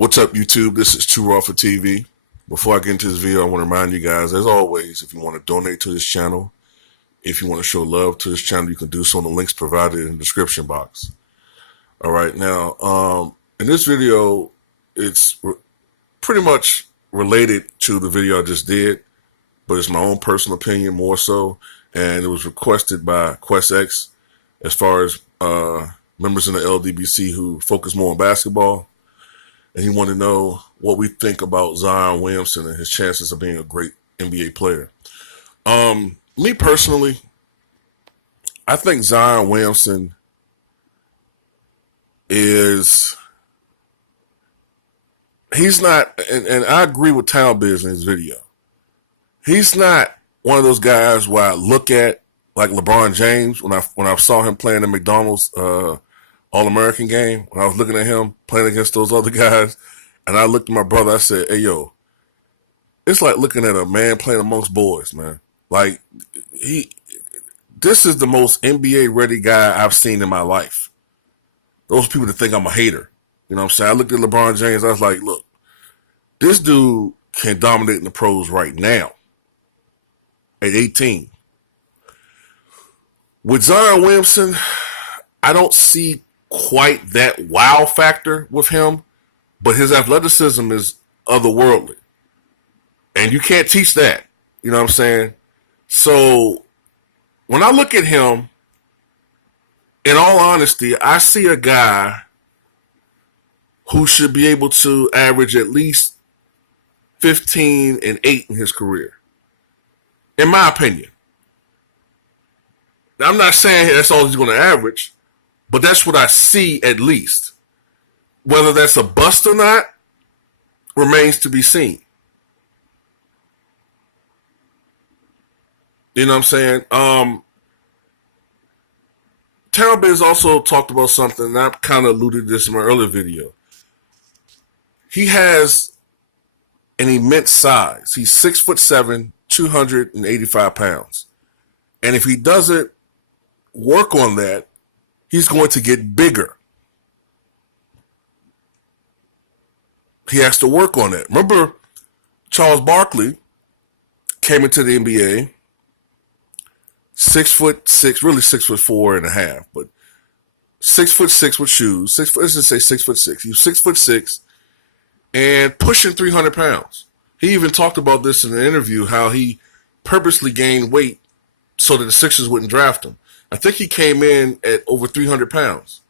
What's up, YouTube? This is Too Raw for TV. Before I get into this video, I want to remind you guys, as always, if you want to donate to this channel, if you want to show love to this channel, you can do so in the links provided in the description box. All right, now, in this video, it's pretty much related to the video I just did, but it's my own personal opinion more so, and it was requested by QuestX as far as members in the LDBC who focus more on basketball. And he wanted to know what we think about Zion Williamson and his chances of being a great NBA player. Me personally, I think Zion Williamson he's not, and I agree with Town Biz in his video. He's not one of those guys where I look at like LeBron James when I saw him playing the McDonald's All-American game, when I was looking at him playing against those other guys, and I looked at my brother, I said, hey, yo, it's like looking at a man playing amongst boys, man. Like, this is the most NBA-ready guy I've seen in my life. Those people that think I'm a hater. You know what I'm saying? I looked at LeBron James, I was like, look, this dude can dominate in the pros right now at 18. With Zion Williamson, I don't see quite that wow factor with him, but his athleticism is otherworldly. And you can't teach that. You know what I'm saying? So when I look at him, in all honesty, I see a guy who should be able to average at least 15 and 8 in his career. In my opinion. Now, I'm not saying that's all he's going to average, but that's what I see at least. Whether that's a bust or not remains to be seen. You know what I'm saying? Town Biz also talked about something, and I kind of alluded to this in my earlier video. He has an immense size. He's 6'7", 285 pounds. And if he doesn't work on that, he's going to get bigger. He has to work on that. Remember, Charles Barkley came into the NBA 6'6", really 6'4.5", but 6'6" with shoes. Let's just say 6'6". He was 6'6" and pushing 300 pounds. He even talked about this in an interview, how he purposely gained weight so that the Sixers wouldn't draft him. I think he came in at over 300 pounds.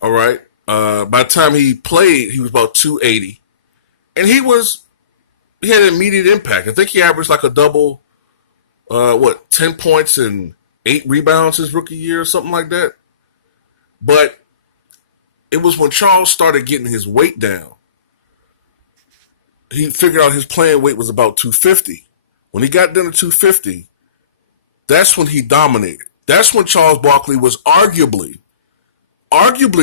All right. By the time he played, he was about 280. And he had an immediate impact. I think he averaged like a double, 10 points and 8 rebounds his rookie year or something like that. But it was when Charles started getting his weight down. He figured out his playing weight was about 250. When he got down to 250, that's when he dominated. That's when Charles Barkley was arguably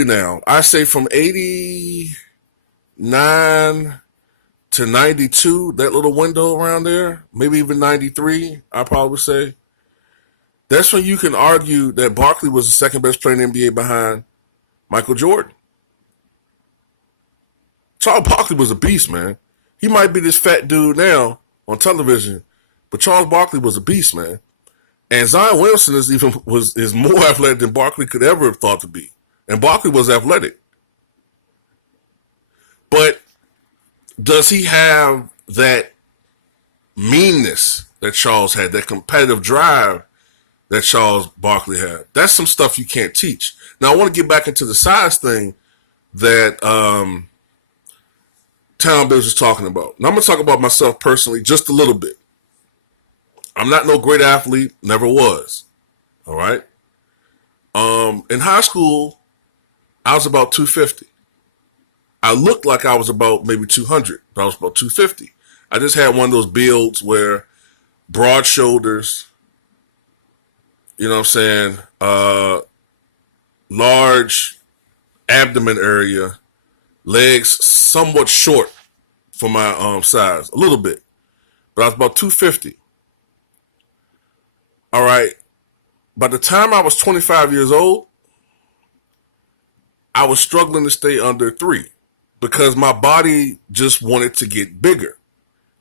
now, I say from 89 to 92, that little window around there, maybe even 93, I probably would say. That's when you can argue that Barkley was the second best player in the NBA behind Michael Jordan. Charles Barkley was a beast, man. He might be this fat dude now on television, but Charles Barkley was a beast, man. And Zion Williamson is more athletic than Barkley could ever have thought to be. And Barkley was athletic. But does he have that meanness that Charles had, that competitive drive that Charles Barkley had? That's some stuff you can't teach. Now, I want to get back into the size thing that Town Biz was talking about. Now, I'm going to talk about myself personally just a little bit. I'm not no great athlete, never was. All right? In high school, I was about 250. I looked like I was about maybe 200, but I was about 250. I just had one of those builds where broad shoulders, you know what I'm saying, large abdomen area, legs somewhat short for my size, a little bit. But I was about 250. All right. By the time I was 25 years old, I was struggling to stay under 3. because my body just wanted to get bigger.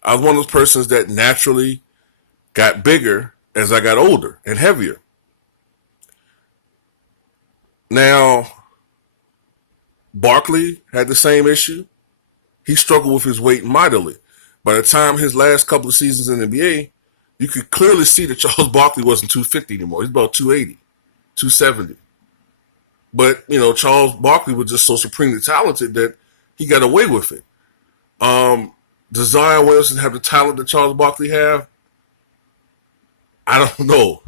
I was one of those persons that naturally got bigger as I got older and heavier. Now, Barkley had the same issue. He struggled with his weight mightily. By the time his last couple of seasons in the NBA, you could clearly see that Charles Barkley wasn't 250 anymore. He's about 280, 270. But, Charles Barkley was just so supremely talented that he got away with it. Does Zion Williamson have the talent that Charles Barkley have? I don't know.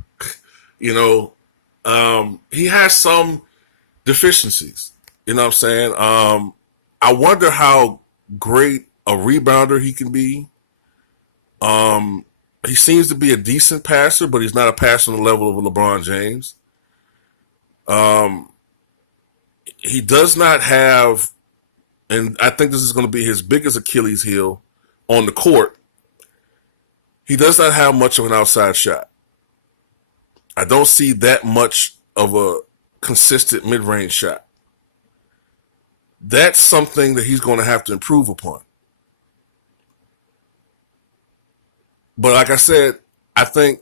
He has some deficiencies. You know what I'm saying? I wonder how great a rebounder he can be. He seems to be a decent passer, but he's not a passer on the level of LeBron James. He does not have, and I think this is going to be his biggest Achilles heel on the court, he does not have much of an outside shot. I don't see that much of a consistent mid-range shot. That's something that he's going to have to improve upon. But like I said, I think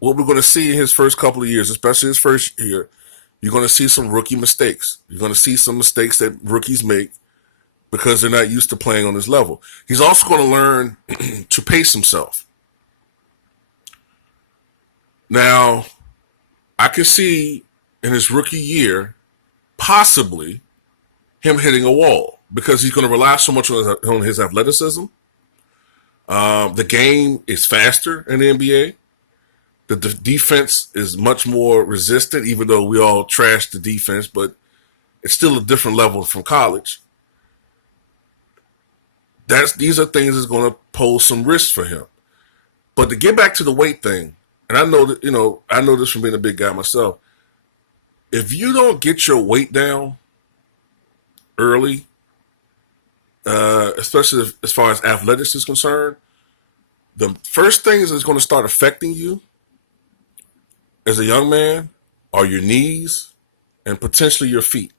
what we're going to see in his first couple of years, especially his first year, you're going to see some rookie mistakes. You're going to see some mistakes that rookies make because they're not used to playing on this level. He's also going to learn to pace himself. Now, I can see in his rookie year, possibly him hitting a wall because he's going to rely so much on his athleticism. The game is faster in the NBA. The defense is much more resistant, even though we all trash the defense, but it's still a different level from college. These are things that's going to pose some risks for him. But to get back to the weight thing, and I know that, I know this from being a big guy myself. If you don't get your weight down early, especially as far as athletics is concerned, the first things that's going to start affecting you as a young man are your knees and potentially your feet.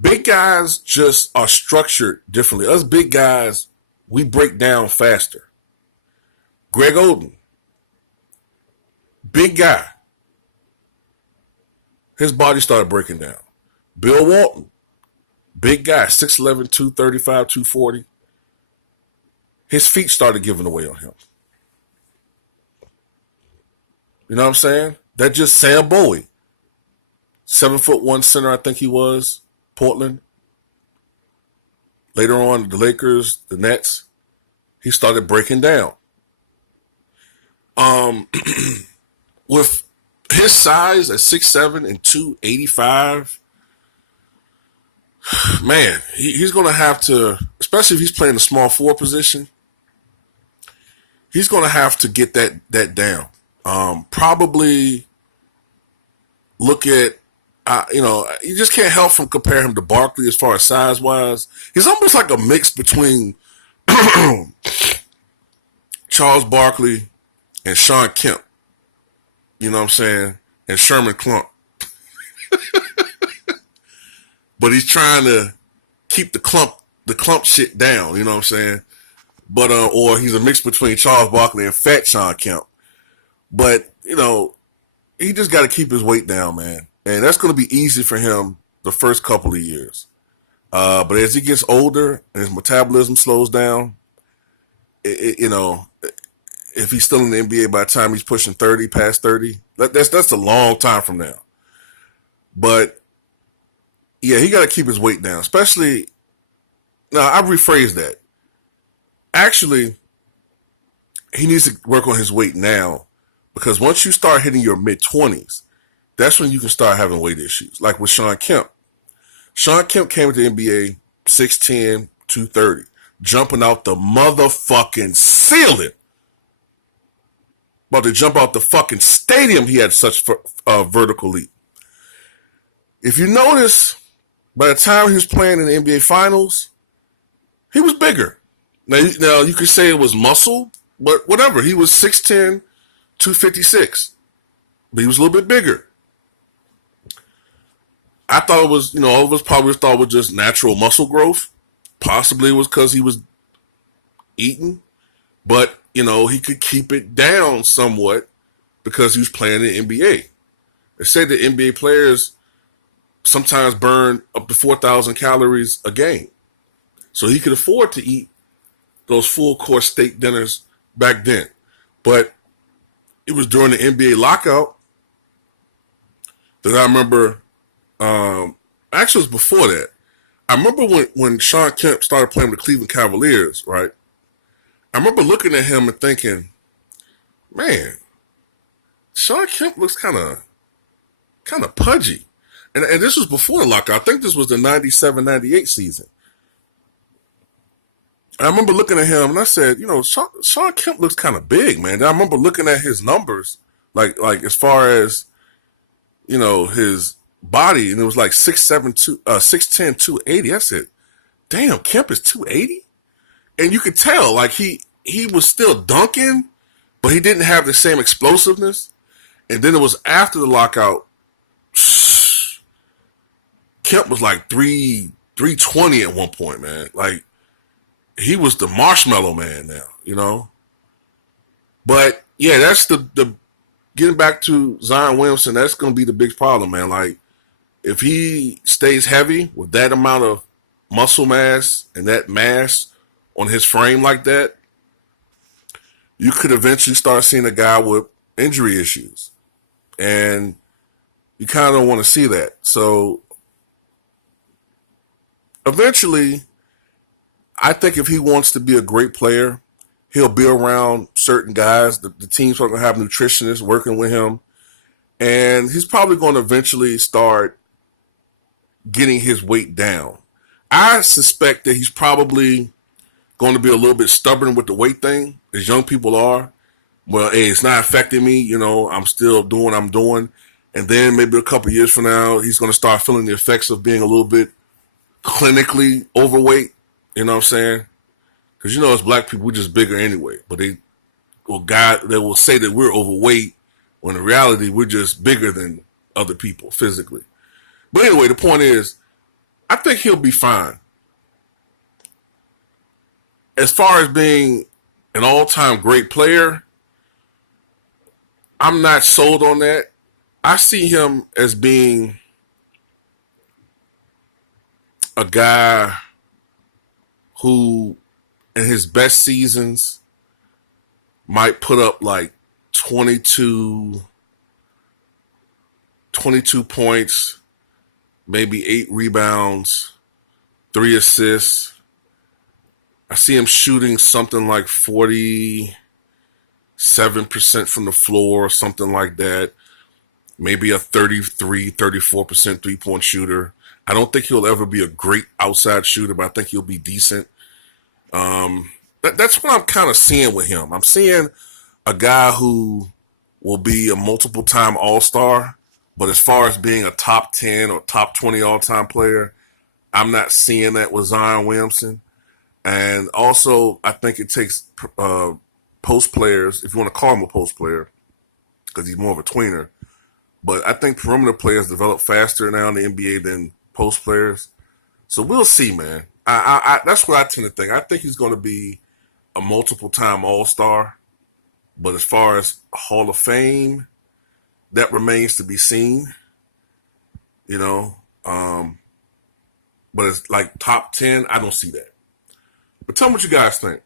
Big guys just are structured differently. Us big guys, we break down faster. Greg Oden, big guy. His body started breaking down. Bill Walton, big guy, 6'11", 235, 240. His feet started giving away on him. You know what I'm saying? That just Sam Bowie, 7'1" center, I think he was, Portland. Later on, the Lakers, the Nets, he started breaking down. With his size at 6'7" and 285, man, he's going to have to, especially if he's playing the small forward position, he's going to have to get that down. Probably look at, you just can't help from compare him to Barkley as far as size-wise. He's almost like a mix between Charles Barkley and Sean Kemp. You know what I'm saying? And Sherman Klump. But he's trying to keep the clump shit down, you know what I'm saying? But or he's a mix between Charles Barkley and Fat Sean Kemp. But, he just got to keep his weight down, man. And that's going to be easy for him the first couple of years. But as he gets older and his metabolism slows down, if he's still in the NBA by the time he's pushing 30, past 30, that's a long time from now. But, yeah, he got to keep his weight down, especially, now I rephrase that. Actually, he needs to work on his weight now because once you start hitting your mid-20s, that's when you can start having weight issues, like with Sean Kemp. Sean Kemp came to the NBA 6'10", 230, jumping out the motherfucking ceiling. About to jump out the fucking stadium, he had such a vertical leap. If you notice, by the time he was playing in the NBA Finals, he was bigger. Now you could say it was muscle, but whatever. He was 6'10", 256. But he was a little bit bigger. I thought it was, all of us probably thought it was just natural muscle growth. Possibly it was because he was eating, but he could keep it down somewhat because he was playing in the NBA. They said that NBA players sometimes burn up to 4,000 calories a game, so he could afford to eat those full course steak dinners back then. But it was during the NBA lockout that I remember. Actually, it was before that. I remember when Shawn Kemp started playing with the Cleveland Cavaliers, right? I remember looking at him and thinking, man, Shawn Kemp looks kind of pudgy. And this was before the lockout. I think this was the 97-98 season. And I remember looking at him and I said, Shawn Kemp looks kind of big, man. And I remember looking at his numbers, like as far as, his body, and it was like 6'10", 280. I said, damn, Kemp is 280? And you could tell, like, he was still dunking, but he didn't have the same explosiveness. And then it was after the lockout, Kemp was like 320 at one point, man. Like, he was the marshmallow man now, But, yeah, that's the getting back to Zion Williamson, that's going to be the big problem, man. Like, if he stays heavy with that amount of muscle mass and that mass on his frame like that, you could eventually start seeing a guy with injury issues. And you kind of don't want to see that. So eventually, I think if he wants to be a great player, he'll be around certain guys. The team's going to have nutritionists working with him. And he's probably going to eventually start getting his weight down. I suspect that he's probably going to be a little bit stubborn with the weight thing, as young people are. Well, hey, it's not affecting me. I'm still doing what I'm doing. And then maybe a couple of years from now, he's going to start feeling the effects of being a little bit clinically overweight. You know what I'm saying? Because, as black people, we're just bigger anyway. But they will say that we're overweight when in reality, we're just bigger than other people physically. But anyway, the point is, I think he'll be fine. As far as being an all-time great player, I'm not sold on that. I see him as being a guy who, in his best seasons, might put up like 22 points, maybe 8 rebounds, 3 assists. I see him shooting something like 47% from the floor, something like that. Maybe a 34% three-point shooter. I don't think he'll ever be a great outside shooter, but I think he'll be decent. That's what I'm kind of seeing with him. I'm seeing a guy who will be a multiple-time all-star, but as far as being a top 10 or top 20 all-time player, I'm not seeing that with Zion Williamson. And also, I think it takes post players, if you want to call him a post player, because he's more of a tweener. But I think perimeter players develop faster now in the NBA than post players. So we'll see, man. That's what I tend to think. I think he's going to be a multiple-time all-star. But as far as Hall of Fame, that remains to be seen. But it's like top 10, I don't see that. But tell me what you guys think.